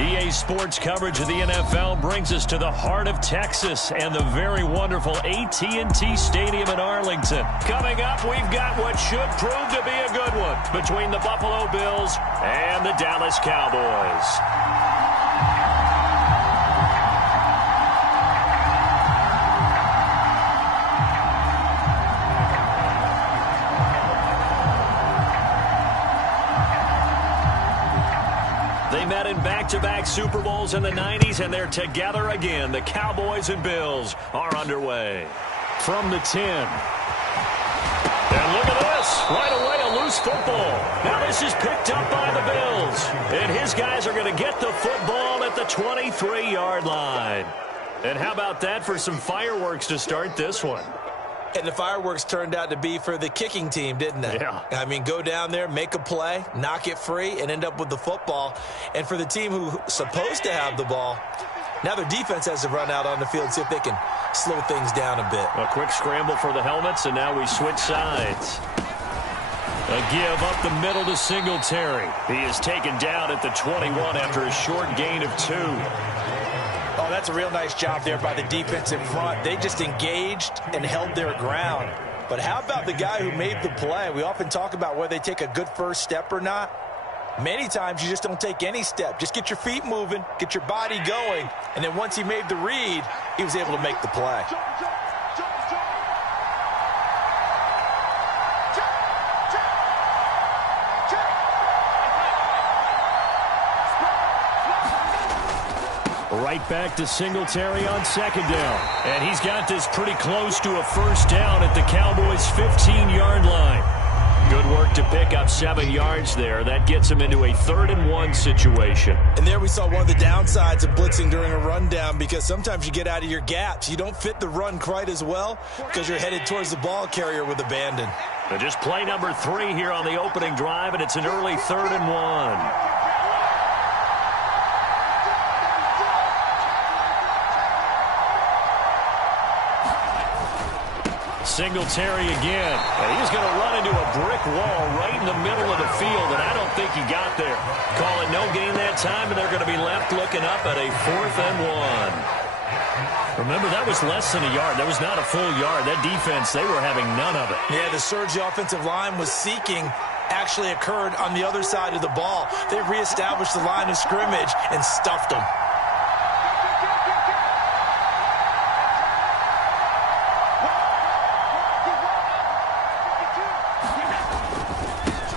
EA Sports coverage of the NFL brings us to the heart of Texas and the very wonderful AT&T Stadium in Arlington. Coming up, we've got what should prove to be a good one between the Buffalo Bills and the Dallas Cowboys. They met in back-to-back Super Bowls in the 90s, and they're together again. The Cowboys and Bills are underway. From the 10. And look at this. Right away, a loose football. Now this is picked up by the Bills. And his guys are going to get the football at the 23-yard line. And how about that for some fireworks to start this one? And the fireworks turned out to be for the kicking team, didn't they? Yeah. I mean, go down there, make a play, knock it free, and end up with the football. And for the team who's supposed to have the ball, now their defense has to run out on the field and see if they can slow things down a bit. A quick scramble for the helmets, and now we switch sides. A give up the middle to Singletary. He is taken down at the 21 after a short gain of 2. Oh, that's a real nice job there by the defense in front. They just engaged and held their ground. But how about the guy who made the play? We often talk about whether they take a good first step or not. Many times you just don't take any step. Just get your feet moving, get your body going, and then once he made the read, he was able to make the play. Right back to Singletary on second down. And he's got this pretty close to a first down at the Cowboys' 15-yard line. Good work to pick up 7 yards there. That gets him into a 3rd-and-1 situation. And there we saw one of the downsides of blitzing during a rundown, because sometimes you get out of your gaps. You don't fit the run quite as well because you're headed towards the ball carrier with abandon. But just play number 3 here on the opening drive, and it's an early 3rd-and-1. Singletary again, and he's going to run into a brick wall right in the middle of the field, and I don't think he got there. Call it no gain that time, and they're going to be left looking up at a 4th-and-1. Remember, that was less than a yard. That was not a full yard. That defense, they were having none of it. Yeah, the surge the offensive line was seeking actually occurred on the other side of the ball. They reestablished the line of scrimmage and stuffed them.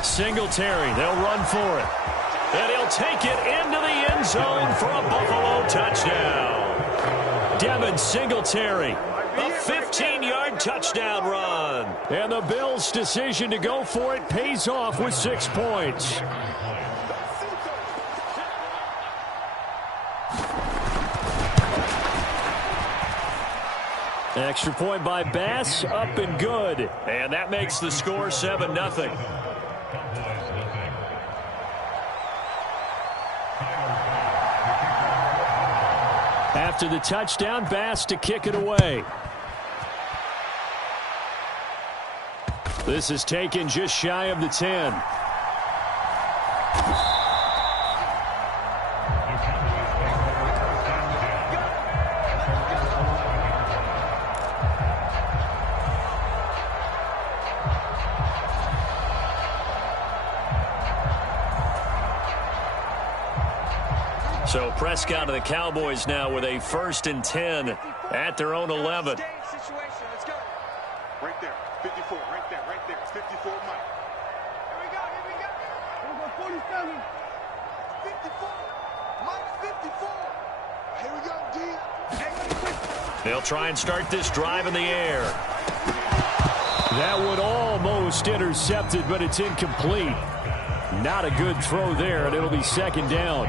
Singletary, they'll run for it. And he'll take it into the end zone for a Buffalo touchdown. Devin Singletary, a 15-yard touchdown run. And the Bills' decision to go for it pays off with 6 points. Extra point by Bass, up and good. And that makes the score 7-0. After the touchdown, Bass to kick it away. This is taken just shy of the 10. So Prescott of the Cowboys now with a 1st-and-10 at their own 11. Right there, 54, right there, 54, Mike. Here we go. 47. 54, Mike, 54. Here we go, D. They'll try and start this drive in the air. That would almost intercepted, but it's incomplete. Not a good throw there, and it'll be 2nd down.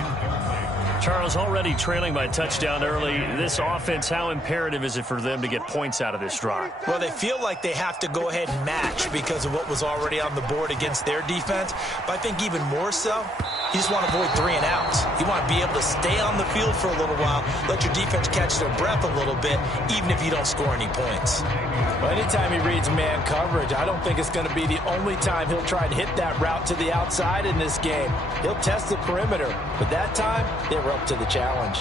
Charles, already trailing by touchdown early. This offense, how imperative is it for them to get points out of this drive? Well, they feel like they have to go ahead and match because of what was already on the board against their defense. But I think even more so, You just want to avoid 3 and outs. You want to be able to stay on the field for a little while, let your defense catch their breath a little bit, even if you don't score any points. Well, anytime he reads man coverage, I don't think it's going to be the only time he'll try to hit that route to the outside in this game. He'll test the perimeter, but that time, they were up to the challenge.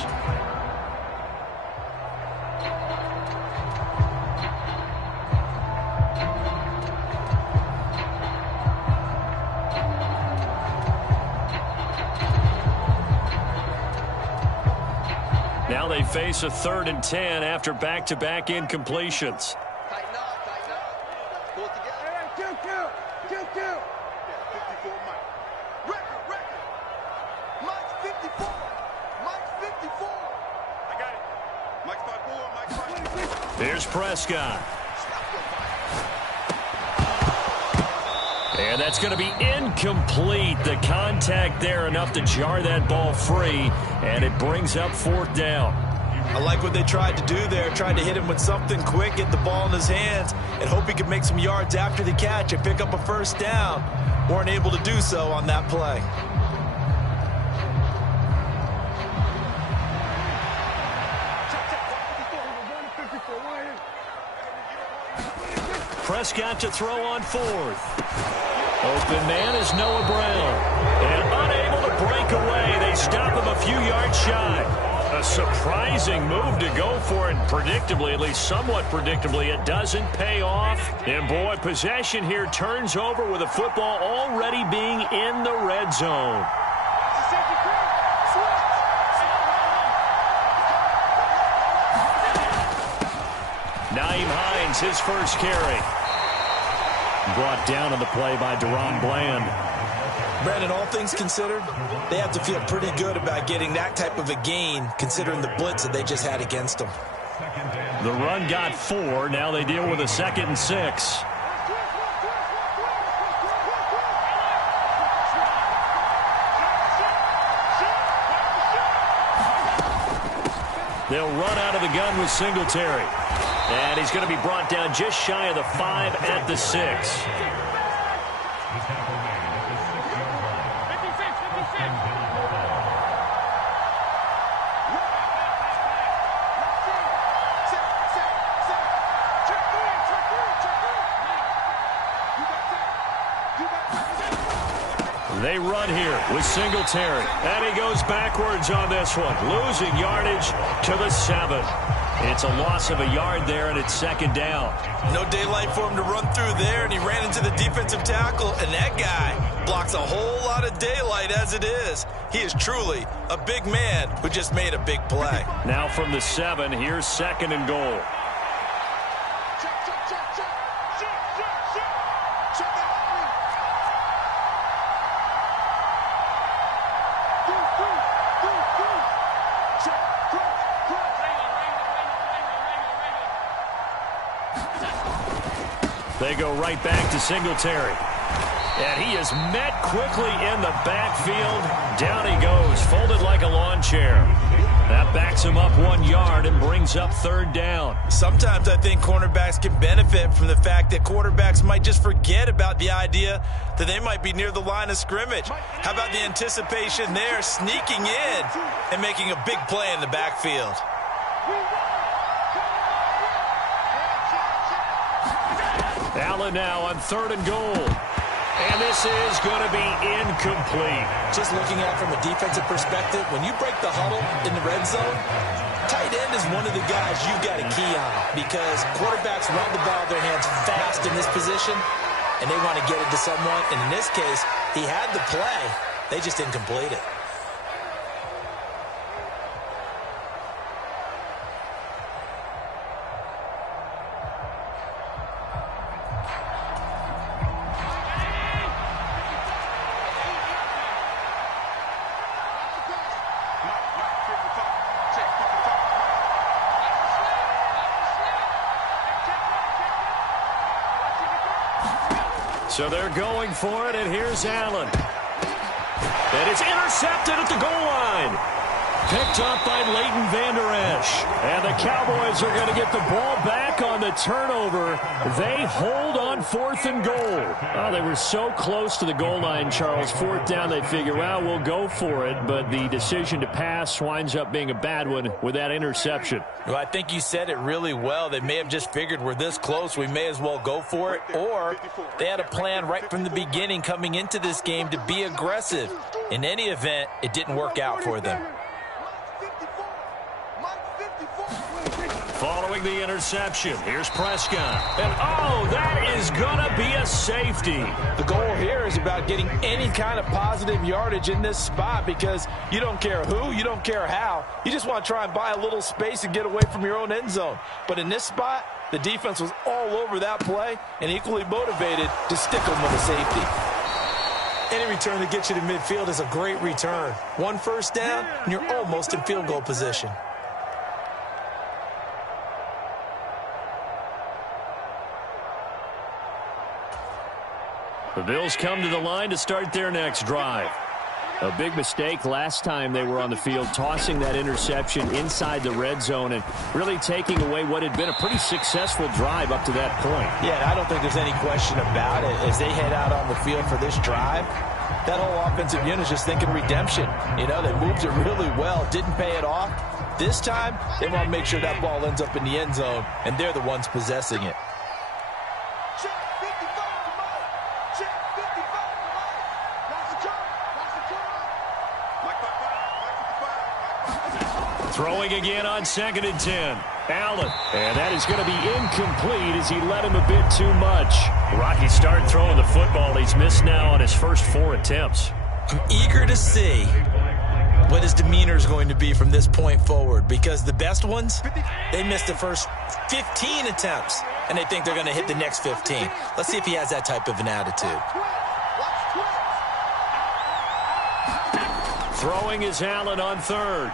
Now they face a 3rd and 10 after back-to-back incompletions. Tighten up, tighten up. Pull it together. Hey, 2-2. Yeah, 54, Mike. Record. Mike's 54. Mike's 54. I got it. Mike's 5-4. Here's Prescott. And that's going to be incomplete. The contact there enough to jar that ball free, and it brings up 4th down. I like what they tried to do there. Tried to hit him with something quick, get the ball in his hands, and hope he could make some yards after the catch and pick up a 1st down. Weren't able to do so on that play. Prescott to throw on 4th. Open man is Noah Brown. And unable to break away. They stop him a few yards shy. A surprising move to go for it. Predictably, at least somewhat predictably, it doesn't pay off. And boy, possession here turns over with the football already being in the red zone. Nyheim Hines, his first carry. Brought down on the play by Deron Bland. Brandon, all things considered, they have to feel pretty good about getting that type of a gain, considering the blitz that they just had against them. The run got 4. Now they deal with a 2nd and 6. They'll run out of the gun with Singletary. And he's going to be brought down just shy of the 5 at the 6. They run here with Singletary. And he goes backwards on this one, losing yardage to the 7. It's a loss of a yard there, and it's 2nd down. No daylight for him to run through there, and he ran into the defensive tackle, and that guy blocks a whole lot of daylight as it is. He is truly a big man who just made a big play. Now from the 7, here's 2nd and goal. They go right back to Singletary. And he is met quickly in the backfield. Down he goes, folded like a lawn chair. That backs him up 1 yard and brings up 3rd down. Sometimes I think cornerbacks can benefit from the fact that quarterbacks might just forget about the idea that they might be near the line of scrimmage. How about the anticipation there, sneaking in and making a big play in the backfield? Allen now on 3rd and goal. And this is going to be incomplete. Just looking at it from a defensive perspective, when you break the huddle in the red zone, tight end is one of the guys you've got a key on because quarterbacks run the ball with their hands fast in this position, and they want to get it to someone. And in this case, he had the play. They just didn't complete it. So they're going for it, and here's Allen. And it's intercepted at the goal line. Picked up by Leighton Vander Esch. And the Cowboys are going to get the ball back on the turnover. They hold on 4th and goal. Oh, they were so close to the goal line, Charles. 4th down, they figure, well, we'll go for it. But the decision to pass winds up being a bad one with that interception. Well, I think you said it really well. They may have just figured we're this close, we may as well go for it. Or they had a plan right from the beginning coming into this game to be aggressive. In any event, it didn't work out for them. Following the interception, here's Prescott. And, oh, that is going to be a safety. The goal here is about getting any kind of positive yardage in this spot because you don't care who, you don't care how. You just want to try and buy a little space and get away from your own end zone. But in this spot, the defense was all over that play and equally motivated to stick them with a safety. Any return that gets you to midfield is a great return. 1 first down, and you're almost in field goal position. The Bills come to the line to start their next drive. A big mistake last time they were on the field, tossing that interception inside the red zone and really taking away what had been a pretty successful drive up to that point. Yeah, I don't think there's any question about it. As they head out on the field for this drive, that whole offensive unit is just thinking redemption. You know, they moved it really well, didn't pay it off. This time, they want to make sure that ball ends up in the end zone, and they're the ones possessing it. Throwing again on 2nd and 10. Allen. And that is going to be incomplete as he led him a bit too much. Rocky start throwing the football. He's missed now on his first 4 attempts. I'm eager to see what his demeanor is going to be from this point forward because the best ones, they missed the first 15 attempts, and they think they're going to hit the next 15. Let's see if he has that type of an attitude. Throwing is Allen on 3rd.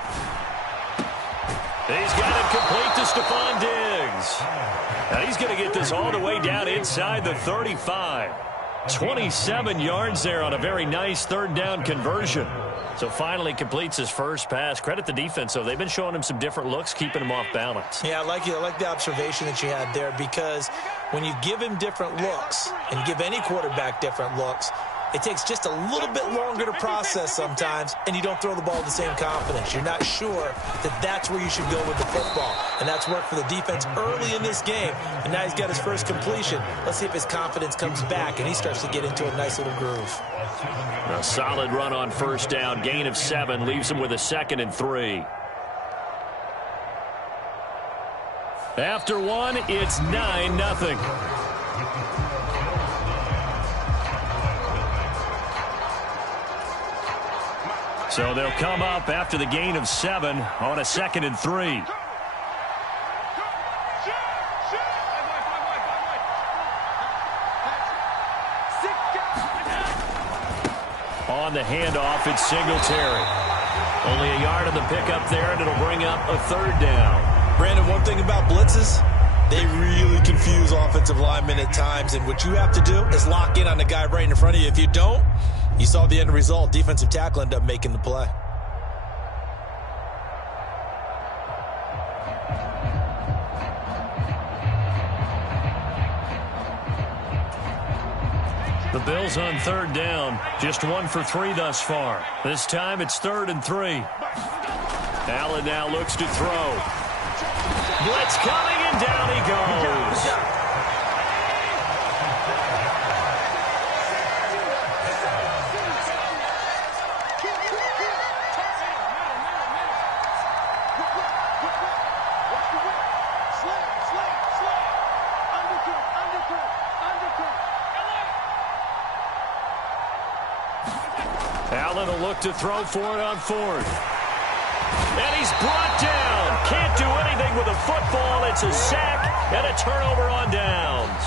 He's got it complete to Stephon Diggs. And he's going to get this all the way down inside the 35. 27 yards there on a very nice 3rd down conversion. So finally completes his first pass. Credit the defense, though. They've been showing him some different looks, keeping him off balance. Yeah, I like the observation that you had there because when you give him different looks and give any quarterback different looks, it takes just a little bit longer to process sometimes, and you don't throw the ball with the same confidence. You're not sure that that's where you should go with the football, and that's worked for the defense early in this game, and now he's got his first completion. Let's see if his confidence comes back, and he starts to get into a nice little groove. A solid run on 1st down. Gain of 7 leaves him with a 2nd and 3. After 1, it's 9-0. So they'll come up after the gain of 7 on a 2nd and 3. On the handoff, it's Singletary. Only a yard on the pickup there, and it'll bring up a 3rd down. Brandon, one thing about blitzes, they really confuse offensive linemen at times, and what you have to do is lock in on the guy right in front of you. If you don't, you saw the end result. Defensive tackle ended up making the play. The Bills on 3rd down. Just 1 for 3 thus far. This time it's 3rd and 3. Allen now looks to throw. Blitz coming, and down he goes. Allen will look to throw for it on 4th. And he's brought down. Can't do anything with a football. It's a sack and a turnover on downs.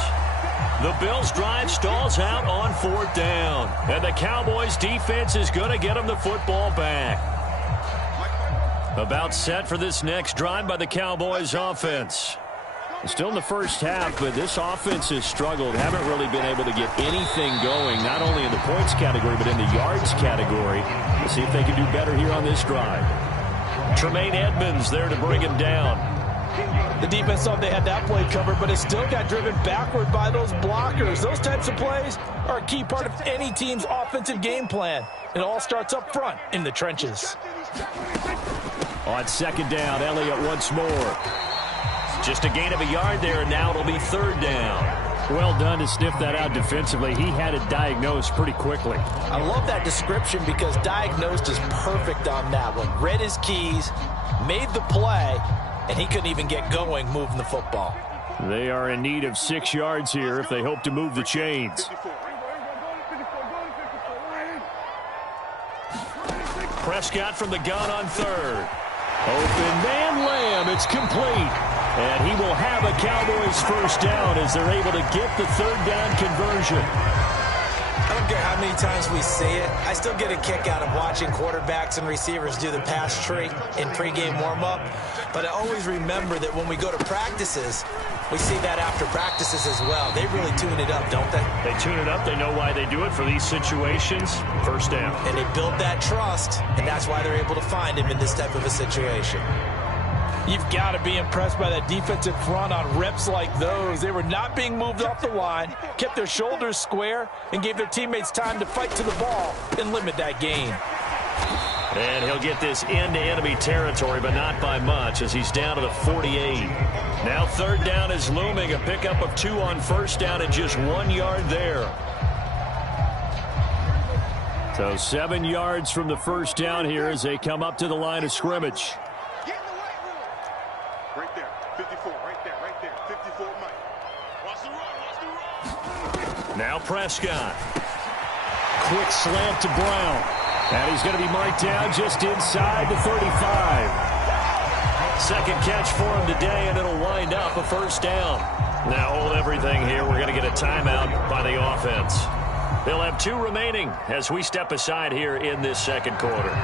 The Bills' drive stalls out on 4th down. And the Cowboys' defense is going to get them the football back. About set for this next drive by the Cowboys' offense. Still in the first half, but this offense has struggled. Haven't really been able to get anything going, not only in the points category, but in the yards category. We'll see if they can do better here on this drive. Tremaine Edmonds there to bring him down. The defense thought they had that play covered, but it still got driven backward by those blockers. Those types of plays are a key part of any team's offensive game plan. It all starts up front in the trenches. On second down, Elliott once more. Just a gain of a yard there, and now it'll be third down. Well done to sniff that out defensively. He had it diagnosed pretty quickly. I love that description because diagnosed is perfect on that one. Read his keys, made the play, and he couldn't even get going moving the football. They are in need of 6 yards here if they hope to move the chains. Prescott from the gun on third. Open man, Lamb. It's complete. And he will have a Cowboys first down as they're able to get the third down conversion. I don't care how many times we see it. I still get a kick out of watching quarterbacks and receivers do the pass tree in pregame warm-up. But I always remember that when we go to practices, we see that after practices as well. They really tune it up, don't they? They tune it up. They know why they do it for these situations. First down. And they build that trust, and that's why they're able to find him in this type of a situation. You've got to be impressed by that defensive front on reps like those. They were not being moved off the line, kept their shoulders square, and gave their teammates time to fight to the ball and limit that gain. And he'll get this into enemy territory, but not by much as he's down to the 48. Now third down is looming. A pickup of 2 on first down and just 1 yard there. So 7 yards from the first down here as they come up to the line of scrimmage. Get in the weight room. Right there. 54. Right there. Right there. 54 Mike. Watch the run. Watch the run. Now Prescott. Quick slant to Brown. And he's going to be marked down just inside the 35. Second catch for him today, and it'll wind up a first down. Now hold everything here. We're going to get a timeout by the offense. They'll have 2 remaining as we step aside here in this second quarter.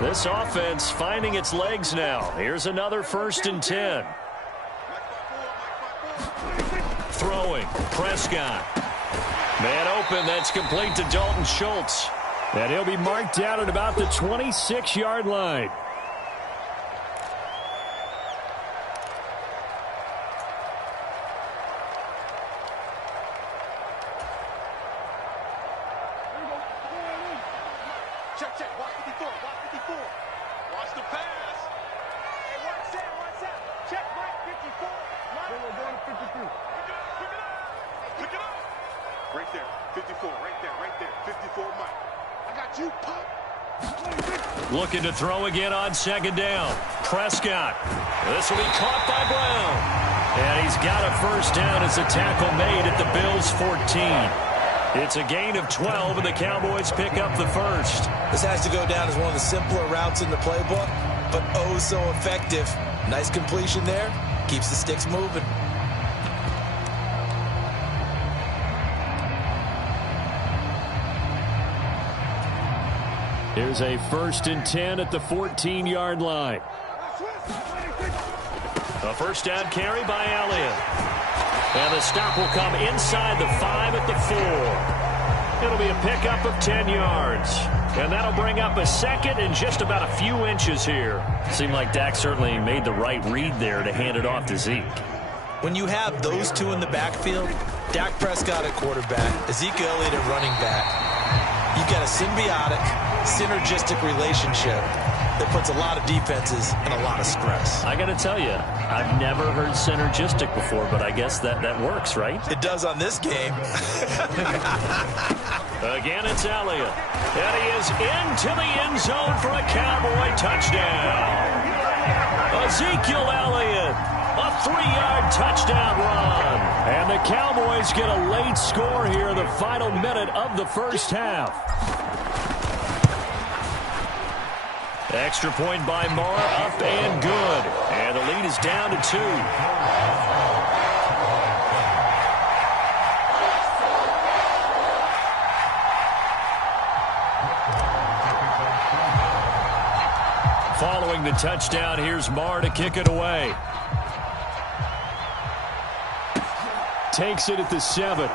This offense finding its legs now. Here's another 1st and 10. Throwing, Prescott. Man open, that's complete to Dalton Schultz. And he'll be marked down at about the 26-yard line. Check, check. Watch 54. Watch 54. Watch the pass. Hey, watch that. Watch that. Check right 54. We're going to 52. Pick it up. Right there. 54. Right there. Right there. 54 Mike. I got you, Pop. Looking to throw again on second down. Prescott. This will be caught by Brown. And he's got a first down as a tackle made at the Bills' 14. It's a gain of 12, and the Cowboys pick up the first. This has to go down as one of the simpler routes in the playbook, but oh so effective. Nice completion there. Keeps the sticks moving. Here's a 1st and 10 at the 14-yard line. A first down carry by Elliott. And the stop will come inside the 5 at the 4. It'll be a pickup of 10 yards. And that'll bring up a second and just about a few inches here. Seemed like Dak certainly made the right read there to hand it off to Zeke. When you have those 2 in the backfield, Dak Prescott at quarterback, Ezekiel Elliott at running back, you've got a symbiotic, synergistic relationship that puts a lot of defenses in a lot of stress. I got to tell you, I've never heard synergistic before, but I guess that works, right? It does on this game. Again, it's Elliott. And he is into the end zone for a Cowboy touchdown. Ezekiel Elliott, a 3-yard touchdown run. And the Cowboys get a late score here in the final minute of the first half. Extra point by Marr, up and good. And the lead is down to 2. Following the touchdown, here's Marr to kick it away. Takes it at the 7.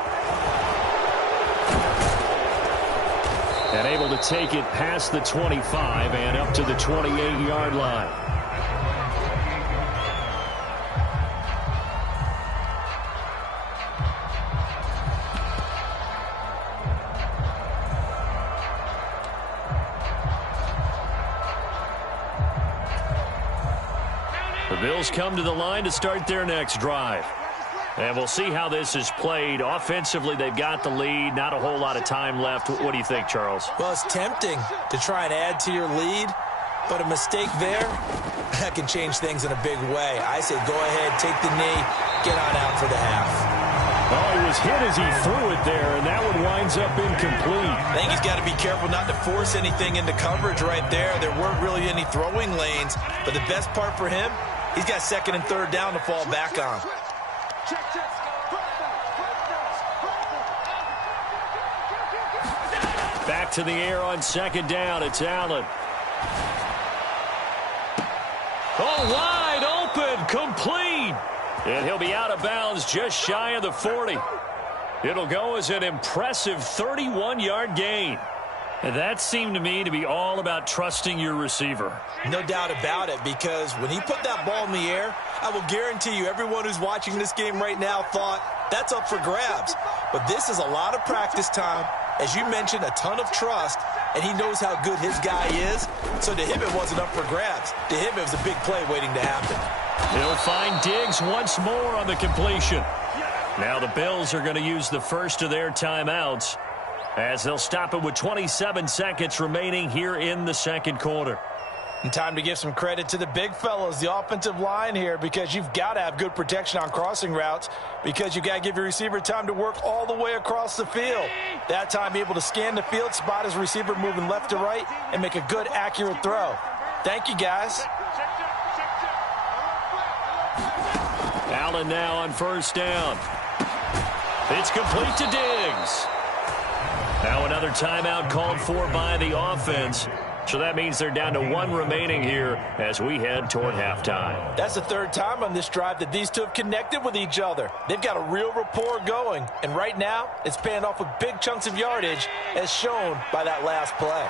And able to take it past the 25 and up to the 28-yard line. The Bills come to the line to start their next drive. And we'll see how this is played. Offensively, they've got the lead. Not a whole lot of time left. What do you think, Charles? Well, it's tempting to try and add to your lead, but a mistake there, that can change things in a big way. I say go ahead, take the knee, get on out for the half. Oh, he was hit as he threw it there, and that one winds up incomplete. I think he's got to be careful not to force anything into coverage right there. There weren't really any throwing lanes, but the best part for him, he's got second and third down to fall back on. Back to the air on second down. It's Allen. Oh, wide open, complete. And he'll be out of bounds just shy of the 40. It'll go as an impressive 31-yard gain. And that seemed to me to be all about trusting your receiver. No doubt about it, because when he put that ball in the air, I will guarantee you everyone who's watching this game right now thought that's up for grabs. But this is a lot of practice time. As you mentioned, a ton of trust, and he knows how good his guy is. So to him, it wasn't up for grabs. To him, it was a big play waiting to happen. He'll find Diggs once more on the completion. Now the Bills are going to use the first of their timeouts, as they'll stop it with 27 seconds remaining here in the second quarter. And time to give some credit to the big fellows, the offensive line here, because you've got to have good protection on crossing routes, because you've got to give your receiver time to work all the way across the field. That time, be able to scan the field, spot his receiver moving left to right, and make a good, accurate throw. Thank you, guys. Allen now on first down. It's complete to Diggs. Now another timeout called for by the offense. So that means they're down to one remaining here as we head toward halftime. That's the third time on this drive that these two have connected with each other. They've got a real rapport going. And right now, it's paying off with big chunks of yardage, as shown by that last play.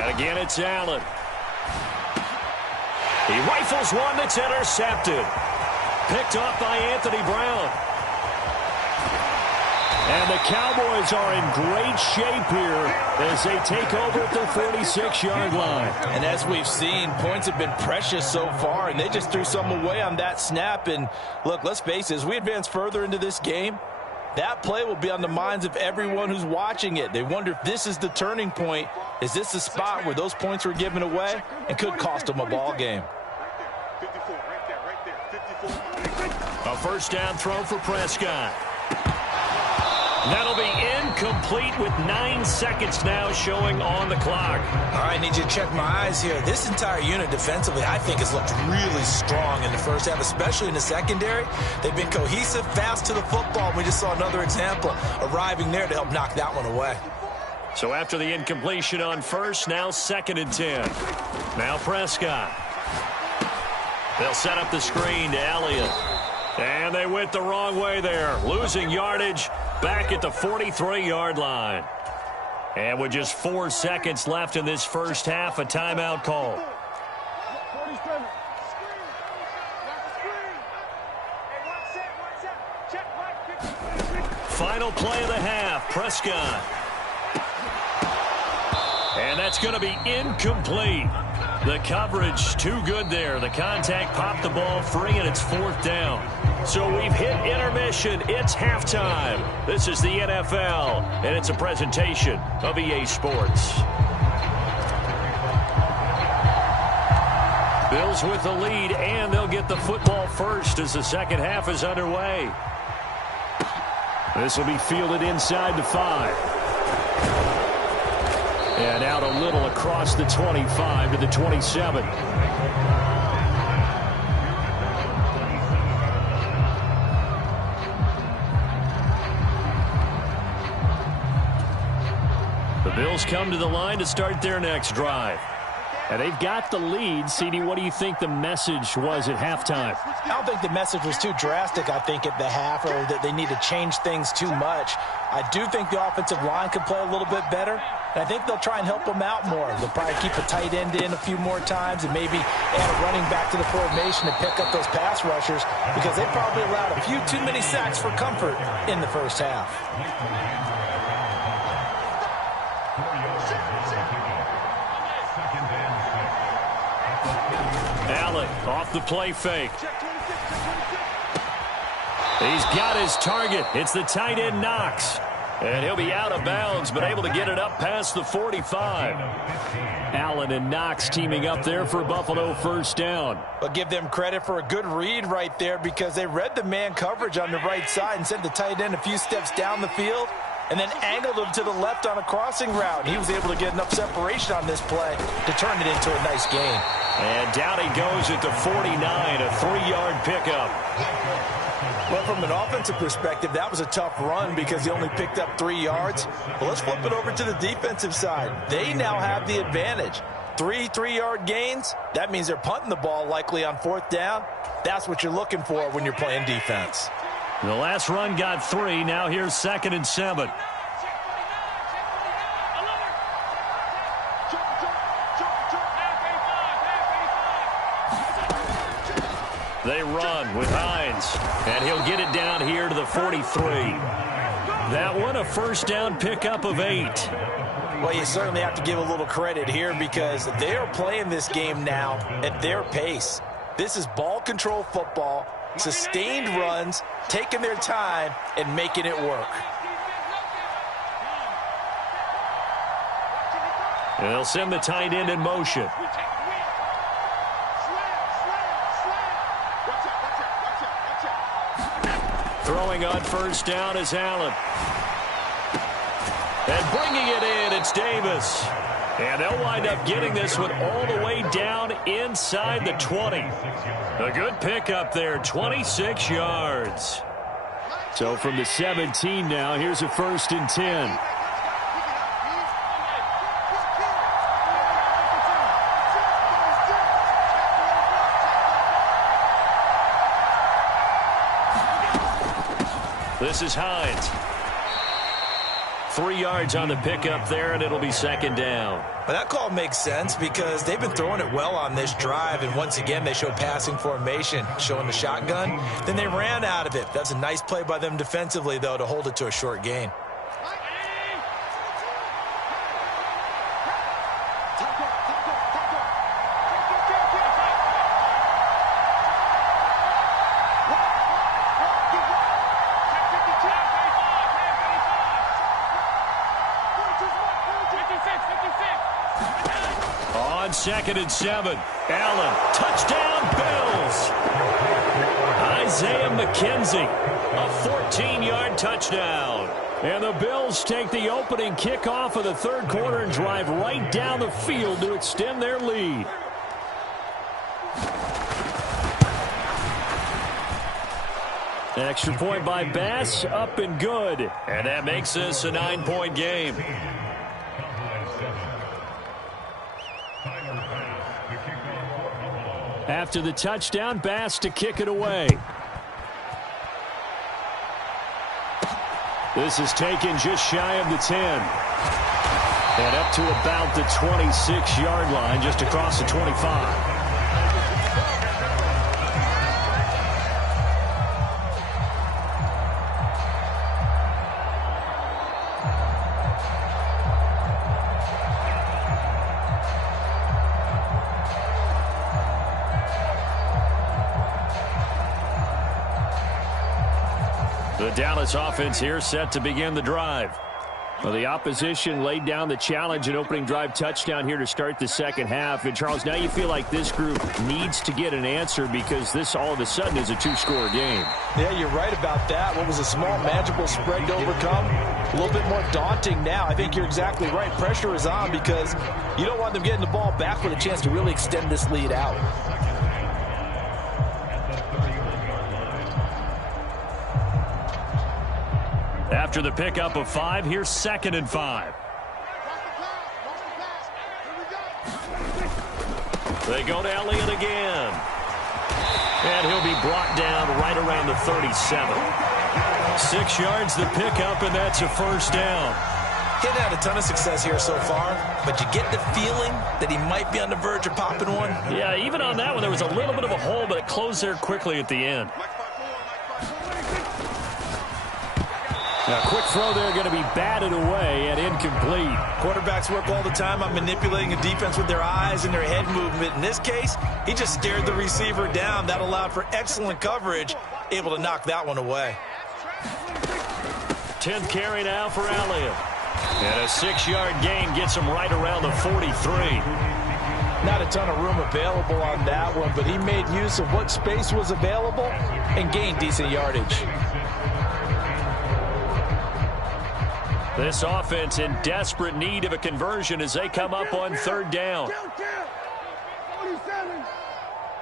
And again, it's Allen. He rifles one that's intercepted. Picked off by Anthony Brown. And the Cowboys are in great shape here as they take over at their 46-yard line. And as we've seen, points have been precious so far, and they just threw some away on that snap. And look, let's face it, as we advance further into this game, that play will be on the minds of everyone who's watching it. They wonder if this is the turning point. Is this the spot where those points were given away and could cost them a ball game? A first down throw for Prescott. That'll be incomplete with 9 seconds now showing on the clock. All right, I need you to check my eyes here. This entire unit defensively, I think, has looked really strong in the first half, especially in the secondary. They've been cohesive, fast to the football. We just saw another example arriving there to help knock that one away. So after the incompletion on first, now 2nd and 10. Now Prescott. They'll set up the screen to Elliott. And they went the wrong way there, losing yardage back at the 43-yard line. And with just 4 seconds left in this first half, a timeout call. Final play of the half, Prescott. And that's going to be incomplete. The coverage too good there. The contact popped the ball free, and it's 4th down. So we've hit intermission. It's halftime. This is the NFL, and it's a presentation of EA Sports. Bills with the lead, and they'll get the football first as the second half is underway. This will be fielded inside the 5. And out a little across the 25 to the 27. The Bills come to the line to start their next drive. And they've got the lead. CD, what do you think the message was at halftime? I don't think the message was too drastic, I think, at the half, or that they need to change things too much. I do think the offensive line could play a little bit better, and I think they'll try and help them out more. They'll probably keep a tight end in a few more times and maybe add a running back to the formation to pick up those pass rushers, because they probably allowed a few too many sacks for comfort in the first half. Allen off the play fake. He's got his target. It's the tight end Knox. And he'll be out of bounds, but able to get it up past the 45. Allen and Knox teaming up there for Buffalo first down. But give them credit for a good read right there, because they read the man coverage on the right side and sent the tight end a few steps down the field and then angled him to the left on a crossing route. He was able to get enough separation on this play to turn it into a nice gain. And down he goes at the 49, a 3-yard pickup. Well, from an offensive perspective, that was a tough run because he only picked up 3 yards. But let's flip it over to the defensive side. They now have the advantage. 3 3-yard gains, that means they're punting the ball likely on 4th down. That's what you're looking for when you're playing defense. The last run got 3. Now here's 2nd and 7. They run with Hines, and he'll get it down here to the 43. That one a first down pickup of 8. Well, you certainly have to give a little credit here because they are playing this game now at their pace. This is ball control football, sustained runs, taking their time and making it work. And they'll send the tight end in motion. Throwing on first down is Allen. And bringing it in, it's Davis. And they'll wind up getting this one all the way down inside the 20. A good pickup there, 26 yards. So from the 17 now, here's a 1st and 10. This is Hines. 3 yards on the pickup there, and it'll be 2nd down. But that call makes sense because they've been throwing it well on this drive, and once again they show passing formation, showing the shotgun. Then they ran out of it. That's a nice play by them defensively, though, to hold it to a short gain. On 2nd and 7, Allen, touchdown Bills. Isaiah McKenzie, a 14-yard touchdown. And the Bills take the opening kickoff of the 3rd quarter and drive right down the field to extend their lead. Extra point by Bass, up and good. And that makes this a 9-point game. After the touchdown, Bass to kick it away. This is taken just shy of the 10. And up to about the 26-yard line, just across the 25. The Dallas offense here set to begin the drive. Well, the opposition laid down the challenge and opening drive touchdown here to start the 2nd half. And, Charles, now you feel like this group needs to get an answer because this all of a sudden is a 2-score game. Yeah, you're right about that. What was a small, manageable spread to overcome, a little bit more daunting now. I think you're exactly right. Pressure is on because you don't want them getting the ball back with a chance to really extend this lead out. After the pickup of 5, here's 2nd and 5. They go to Elliott again. And he'll be brought down right around the 37. 6 yards to pick up, and that's a first down. He's had a ton of success here so far, but you get the feeling that he might be on the verge of popping one. Yeah, even on that one, there was a little bit of a hole, but it closed there quickly at the end. Now, quick throw there, going to be batted away and incomplete. Quarterbacks work all the time on manipulating a defense with their eyes and their head movement. In this case, he just stared the receiver down. That allowed for excellent coverage, able to knock that one away. 10th carry now for Elliott. And a 6-yard gain gets him right around the 43. Not a ton of room available on that one, but he made use of what space was available and gained decent yardage. This offense in desperate need of a conversion as they come up on 3rd down. 47.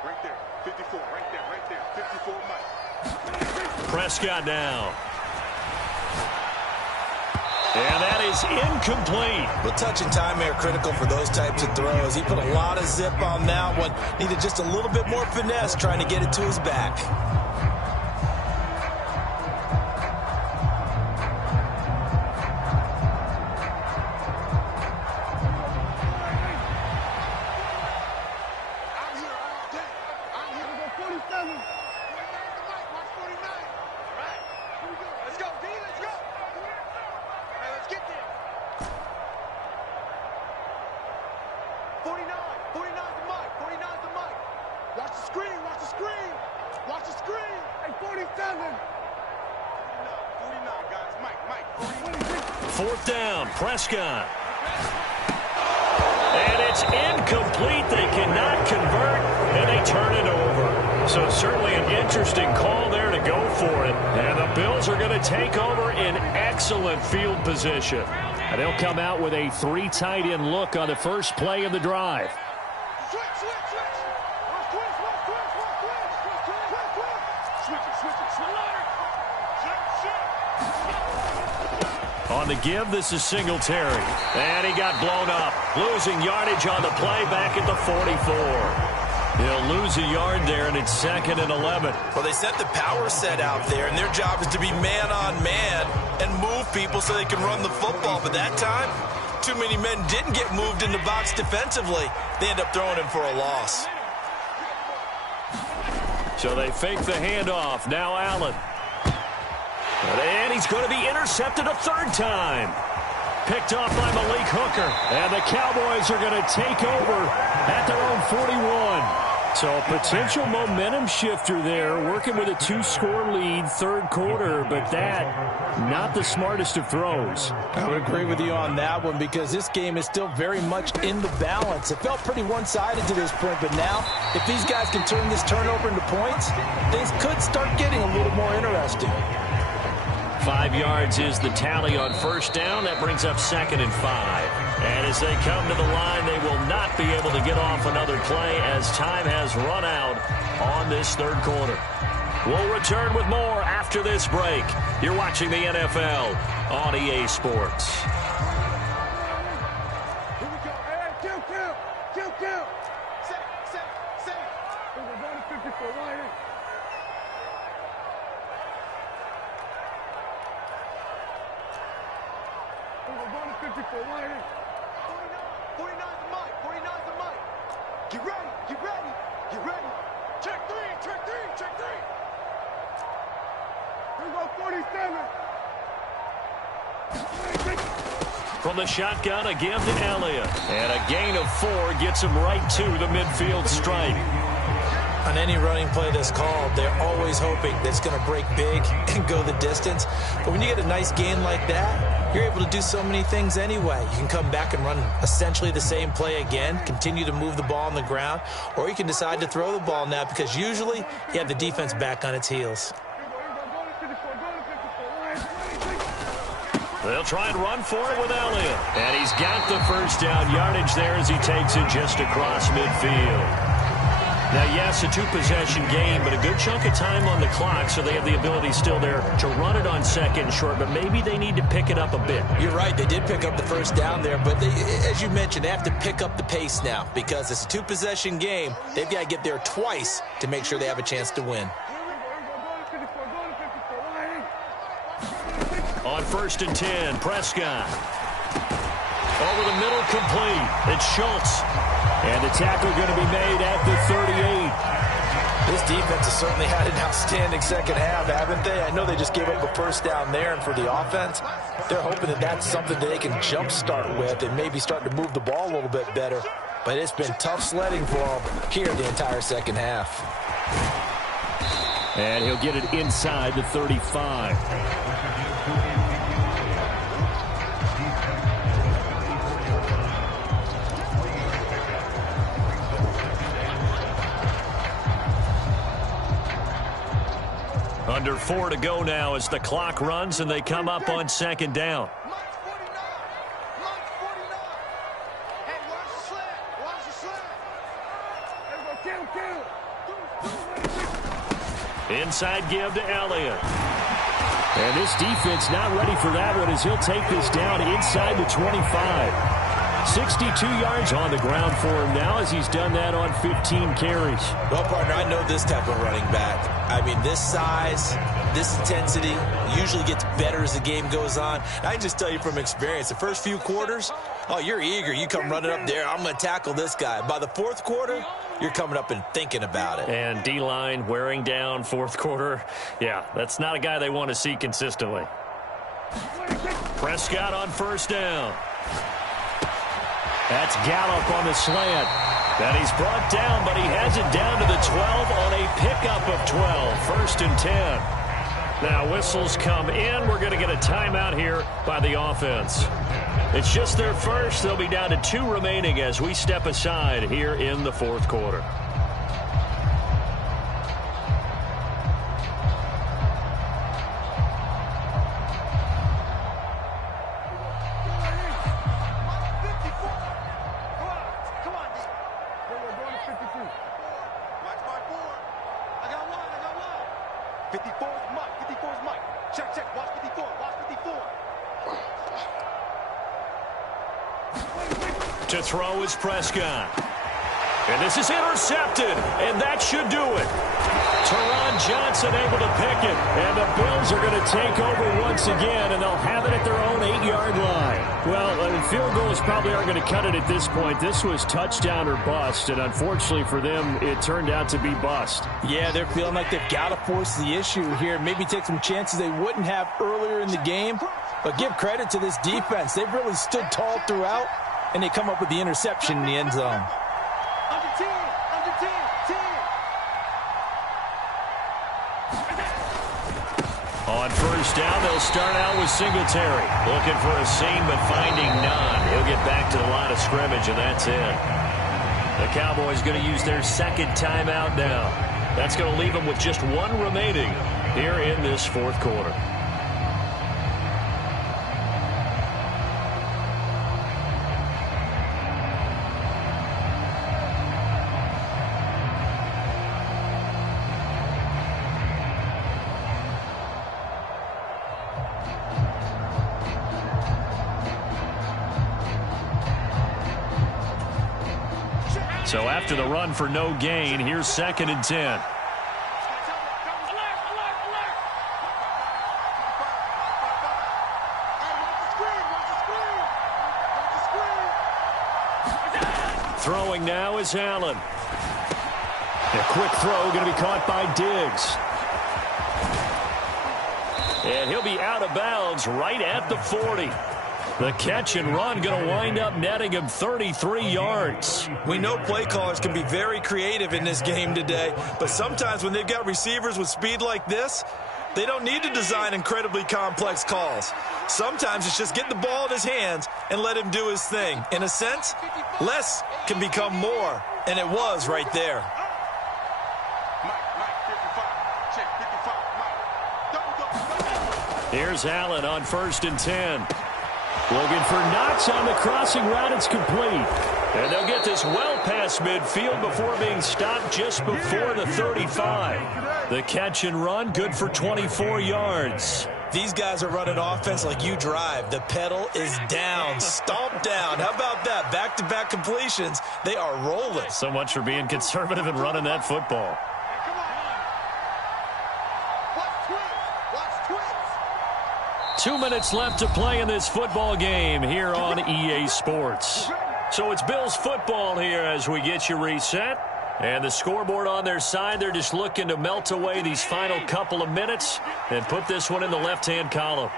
Right there. 54. Right there. 54 Mike. Prescott now. And that is incomplete. Well, touch and time are critical for those types of throws. He put a lot of zip on that one. Needed just a little bit more finesse trying to get it to his back. Prescott. And it's incomplete. They cannot convert, and they turn it over. So certainly an interesting call there to go for it. And the Bills are going to take over in excellent field position. And they'll come out with a 3 tight end look on the first play of the drive. On the give, this is Singletary. And he got blown up. Losing yardage on the play back at the 44. He'll lose a yard there, and it's 2nd and 11. Well, they sent the power set out there, and their job is to be man-on-man and move people so they can run the football. But that time, too many men didn't get moved in the box defensively. They end up throwing him for a loss. So they fake the handoff. Now Allen. And he's going to be intercepted a 3rd time. Picked off by Malik Hooker. And the Cowboys are going to take over at their own 41. So a potential momentum shifter there, working with a 2-score lead, 3rd quarter, but that, not the smartest of throws. I would agree with you on that one because this game is still very much in the balance. It felt pretty one-sided to this point, but now, if these guys can turn this turnover into points, things could start getting a little more interesting. 5 yards is the tally on 1st down. That brings up 2nd and 5. And as they come to the line, they will not be able to get off another play as time has run out on this 3rd quarter. We'll return with more after this break. You're watching the NFL on EA Sports. Here we go. Hey, kill. Set. We're going to 54. Right here. We're going to 54. Right here. 49 the mic. Get ready. Check three. Here we go, 47. From the shotgun, a give to Elliott. And a gain of 4 gets him right to the midfield stripe. On any running play that's called, they're always hoping that it's going to break big and go the distance. But when you get a nice gain like that, you're able to do so many things anyway. You can come back and run essentially the same play again, continue to move the ball on the ground, or you can decide to throw the ball now because usually you have the defense back on its heels. They'll try and run for it with Elliott. And he's got the 1st down yardage there as he takes it just across midfield. Now, yes, a two-possession game, but a good chunk of time on the clock, so they have the ability still there to run it on second and short, but maybe they need to pick it up a bit. You're right. They did pick up the first down there, but they, as you mentioned, they have to pick up the pace now because it's a two-possession game. They've got to get there twice to make sure they have a chance to win. On 1st and 10, Prescott. Over the middle, complete. It's Schultz. And the tackle going to be made at the 38. This defense has certainly had an outstanding second half, haven't they? I know they just gave up a first down there, and for the offense, they're hoping that that's something that they can jumpstart with and maybe start to move the ball a little bit better. But it's been tough sledding for them here the entire second half. And he'll get it inside the 35. Under 4 to go now as the clock runs and they come up on second down. Inside give to Elliott. And this defense not ready for that one as he'll take this down inside the 25. 62 yards on the ground for him now as he's done that on 15 carries. Well, partner, I know this type of running back. I mean, this size, this intensity usually gets better as the game goes on. I can just tell you from experience, the first few quarters, oh, you're eager. You come running up there, I'm going to tackle this guy. By the fourth quarter, you're coming up and thinking about it. And D-line wearing down fourth quarter. Yeah, that's not a guy they want to see consistently. Prescott on first down. That's Gallup on the slant. And he's brought down, but he has it down to the 12 on a pickup of 12. 1st and 10. Now whistles come in. We're going to get a timeout here by the offense. It's just their first. They'll be down to 2 remaining as we step aside here in the fourth quarter. To throw is Prescott. And this is intercepted, and that should do it. Teron Johnson able to pick it, and the Bills are going to take over once again, and they'll have it at their own 8-yard line. Well, field goals probably aren't going to cut it at this point. This was touchdown or bust, and unfortunately for them, it turned out to be bust. Yeah, they're feeling like they've got to force the issue here, maybe take some chances they wouldn't have earlier in the game. But give credit to this defense. They've really stood tall throughout, and they come up with the interception in the end zone. Under 10, under 10, 10. On first down, they'll start out with Singletary. Looking for a seam, but finding none. He'll get back to the line of scrimmage, and that's it. The Cowboys going to use their second timeout now. That's going to leave them with just 1 remaining here in this fourth quarter. So after the run for no gain, here's 2nd and 10. Throwing now is Allen. A quick throw going to be caught by Diggs. And he'll be out of bounds right at the 40. The catch and run going to wind up netting him 33 yards. We know play callers can be very creative in this game today, but sometimes when they've got receivers with speed like this, they don't need to design incredibly complex calls. Sometimes it's just get the ball in his hands and let him do his thing. In a sense, less can become more, and it was right there. Here's Allen on 1st and 10. Looking for Knox on the crossing route. It's complete. And they'll get this well past midfield before being stopped just before the 35. The catch and run, good for 24 yards. These guys are running offense like you drive. The pedal is down, stomp down. How about that? Back-to-back completions. They are rolling. So much for being conservative and running that football. Watch twins. 2 minutes left to play in this football game here on EA Sports. So it's Bills football here as we get you reset. And the scoreboard on their side, they're just looking to melt away these final couple of minutes and put this one in the left-hand column.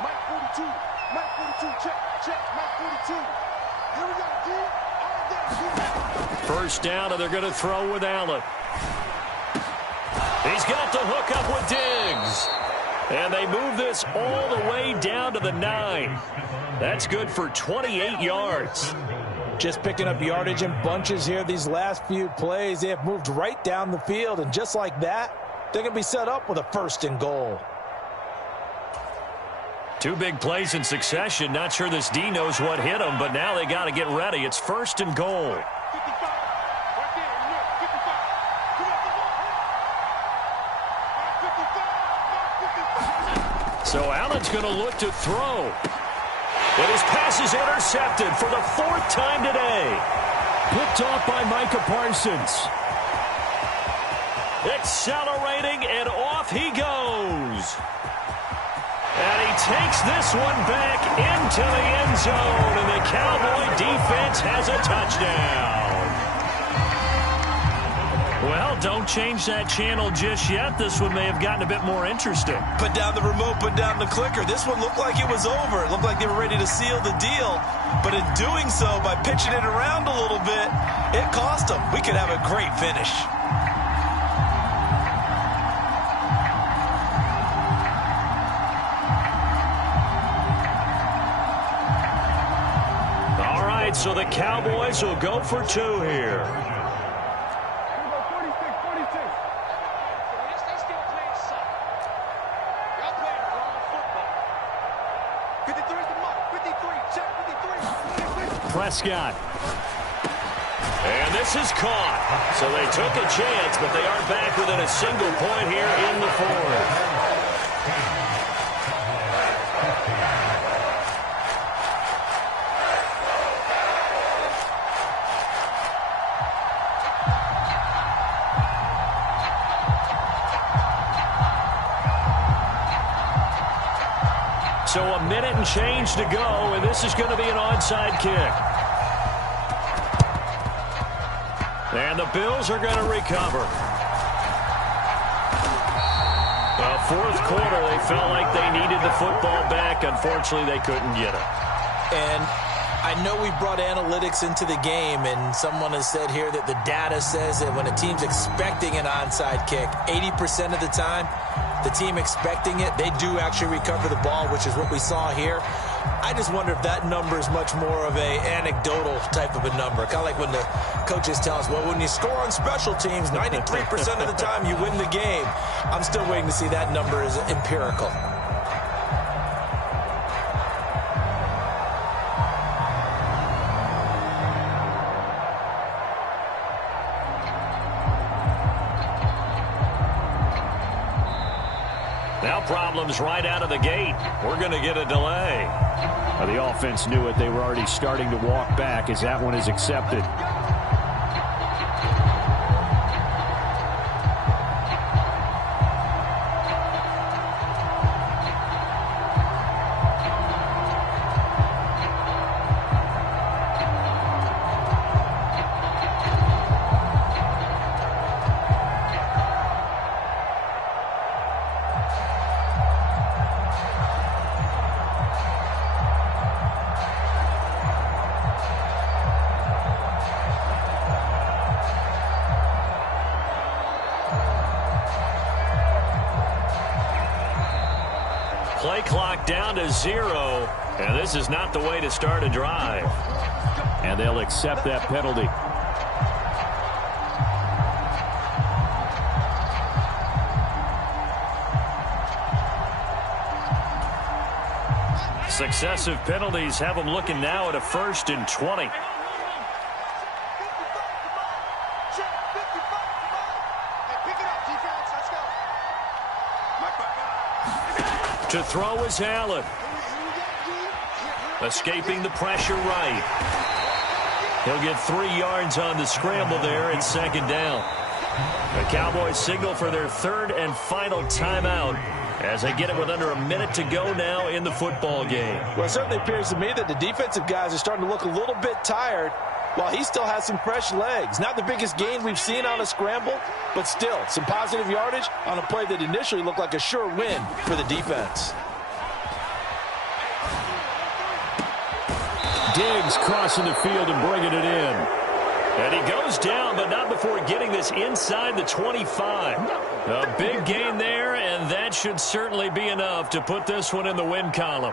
Mike 42. Mike 42. Check. Mike 42. Here we go, D. All day. First down, and they're going to throw with Allen. He's got the hook up with Diggs. And they move this all the way down to the 9. That's good for 28 yards. Just picking up yardage in bunches here these last few plays. They have moved right down the field, and just like that, they're going to be set up with a 1st and goal. 2 big plays in succession. Not sure this D knows what hit them, but now they got to get ready. It's 1st and goal. 55. Right there. Look, 55. Come on. 55. So Allen's going to look to throw. And his pass is intercepted for the 4th time today. Picked off by Micah Parsons. Accelerating, and off he goes. And he takes this one back into the end zone, and the Cowboy defense has a touchdown. Well, don't change that channel just yet. This one may have gotten a bit more interesting. Put down the remote, put down the clicker. This one looked like it was over. It looked like they were ready to seal the deal. But in doing so, by pitching it around a little bit, it cost them. We could have a great finish. All right, so the Cowboys will go for 2 here. Prescott. And this is caught. So they took a chance, but they aren't back within a single point here in the 4th. So a minute and change to go, and this is going to be an onside kick. And the Bills are going to recover. Well, 4th quarter, they felt like they needed the football back. Unfortunately, they couldn't get it. And I know we brought analytics into the game, and someone has said here that the data says that when a team's expecting an onside kick, 80% of the time, the team expecting it, they do actually recover the ball, which is what we saw here. I just wonder if that number is much more of a anecdotal type of a number. Kind of like when the coaches tell us, well, when you score on special teams, 93% of the time you win the game. I'm still waiting to see that number is empirical. Now problems right out of the gate. We're going to get a delay. The offense knew it. They were already starting to walk back as that one is accepted. Play clock down to 0, and this is not the way to start a drive. And they'll accept that penalty. successive penalties have them looking now at a 1st and 20. To throw is Allen. Escaping the pressure right. He'll get 3 yards on the scramble there at 2nd down. The Cowboys signal for their 3rd and final timeout as they get it with under a minute to go now in the football game. Well, it certainly appears to me that the defensive guys are starting to look a little bit tired while he still has some fresh legs. Not the biggest gain we've seen on a scramble, but still some positive yardage on a play that initially looked like a sure win for the defense. Diggs crossing the field and bringing it in. And he goes down, but not before getting this inside the 25. A big gain there, and that should certainly be enough to put this one in the win column.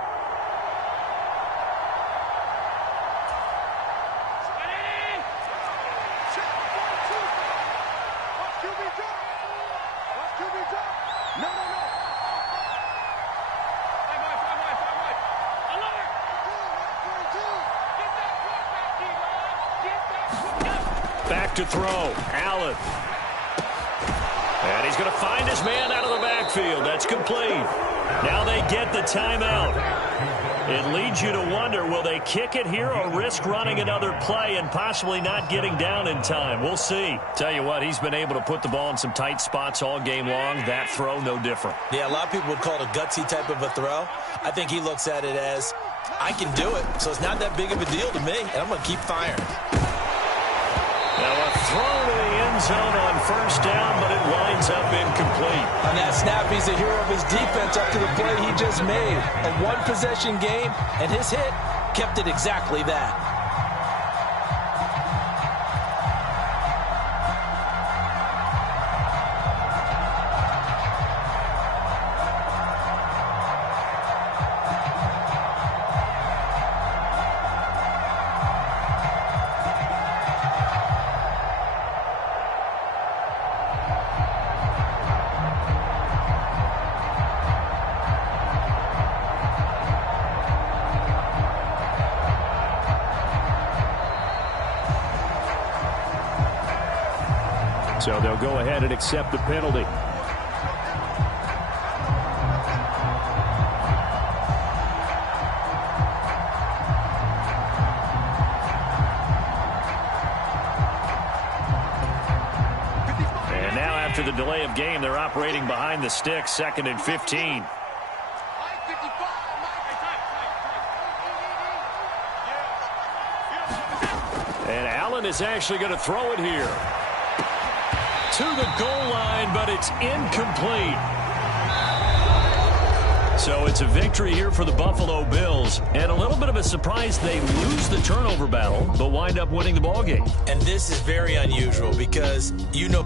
Back to throw. Allen. And he's going to find his man out of the backfield. That's complete. Now they get the timeout. It leads you to wonder, will they kick it here or risk running another play and possibly not getting down in time? We'll see. Tell you what, he's been able to put the ball in some tight spots all game long. That throw, no different. Yeah, a lot of people would call it a gutsy type of a throw. I think he looks at it as, I can do it, so it's not that big of a deal to me, and I'm going to keep firing. Now a throw to the end zone on 1st down, but it winds up incomplete. On that snap, he's a hero of his defense up to the play he just made. A one-possession game, and his hit kept it exactly that. So they'll go ahead and accept the penalty. And now after the delay of game, they're operating behind the sticks, 2nd and 15. And Allen is actually going to throw it here. To the goal line, but it's incomplete. So it's a victory here for the Buffalo Bills. And a little bit of a surprise, they lose the turnover battle, but wind up winning the ball game. And this is very unusual because, you know,